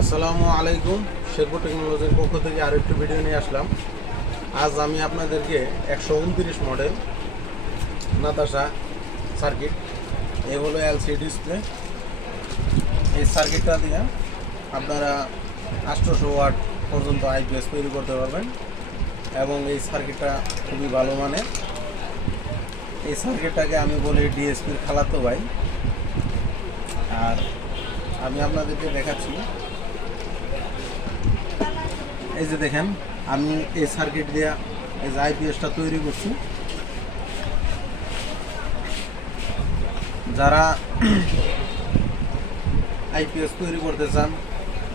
আসসালামু আলাইকুম। শেরপুর টেকনোলজির পক্ষ থেকে আরও একটু ভিডিও নিয়ে আসলাম। আজ আমি আপনাদেরকে 129 মডেল নাতাশা সার্কিট, এ হলো এলসিডি ডিসপ্লে। এই সার্কিটটা দিয়ে আপনারা 800 ওয়াট পর্যন্ত আইপিএস তৈরি করতে পারবেন এবং এই সার্কিটটা খুবই ভালো মানের। এই সার্কিটটাকে আমি বলি ডিএসপির খালাতো ভাই। আর আমি আপনাদেরকে দেখাচ্ছি, এই যে দেখেন, আমি এই সার্কিট দিয়ে এই যে আইপিএসটা তৈরি করছি। যারা আইপিএস তৈরি করতে চান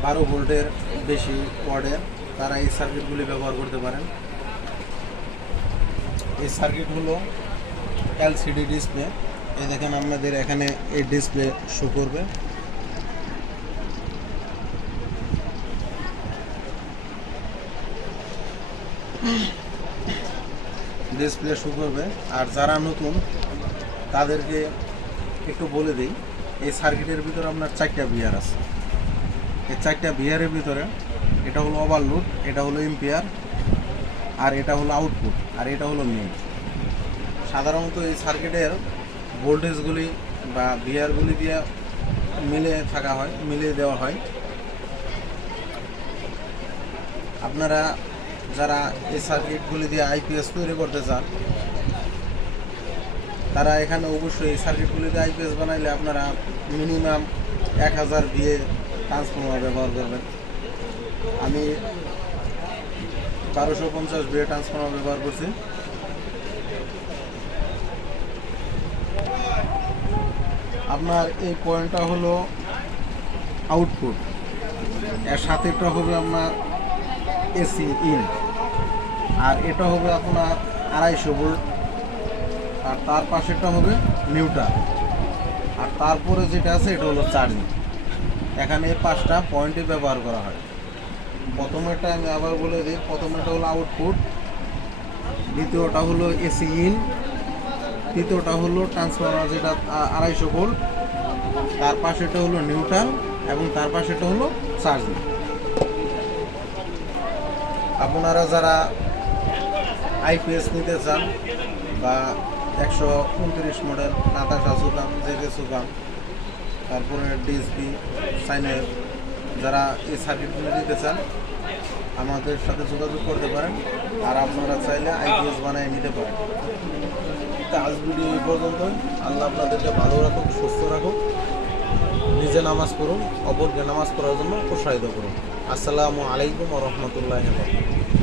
12 ভোল্টের বেশি ওয়াটের, তারা এই সার্কিটগুলি ব্যবহার করতে পারেন। এই সার্কিট হলো এলসিডি ডিসপ্লে। এই দেখেন, আপনাদের এখানে এই ডিসপ্লে শো করবে। ডিসপ্লে শো করবে। আর যারা নতুন তাদেরকে একটু বলে দিই, এই সার্কিটের ভিতরে আপনার 4টা বিয়ার আছে। এই 4টা বিয়ারের ভিতরে এটা হলো ওভারলোড, এটা হলো এম্পিয়ার, আর এটা হলো আউটপুট, আর এটা হলো মেইন। সাধারণত এই সার্কিটের ভোল্টেজগুলি বা বিয়ারগুলি দিয়ে মিলিয়ে দেওয়া হয়। আপনারা যারা এই সার্কিটগুলি দিয়ে আইপিএস তৈরি করতে চান, তারা এখানে অবশ্যই এই সার্কিটগুলি দিয়ে আইপিএস বানাইলে আপনারা মিনিমাম 1000 ভিএ ট্রান্সফর্মার ব্যবহার করবেন। আমি 1250 ভিএ ট্রান্সফর্মার ব্যবহার করছি। আপনার এই পয়েন্টটা হলো আউটপুট, এর সাথেটা হবে আপনার এসি ইন, আর এটা হবে আপনার 250 ভোল্ট, আর তার পাশেরটা হবে নিউট্রাল, আর তারপরে যেটা আছে এটা হলো চার্জিং। এখানে এই 5টা পয়েন্টই ব্যবহার করা হয়। প্রথমেরটা আমি আবার বলে দিই, প্রথমেরটা হলো আউটপুট, দ্বিতীয়টা হলো এসি ইন, তৃতীয়টা হলো ট্রান্সফরমার যেটা 250 ভোল্ট, তার পাশেটা হলো নিউট্রাল এবং তার পাশেটা হলো চার্জিং। আপনারা যারা আইপিএস নিতে চান বা 129 মডেল নাতাশা সুকাম, জেকে সুকাম, তারপরে ডিএসপি সাইনের, যারা এই সার্কিটগুলো নিতে চান আমাদের সাথে যোগাযোগ করতে পারেন। আর আপনারা চাইলে আইপিএস বানিয়ে নিতে পারেন। তো আজ ভিডিও এই পর্যন্তই। আল্লাহ আপনাদেরকে ভালো রাখুক, সুস্থ রাখুক। নিজে নামাজ পড়ুন, অপরকে নামাজ পড়ার জন্য উৎসাহিত করুন। আসসালামু আলাইকুম ওয়া রাহমাতুল্লাহি ওয়া বারাকাতুহু।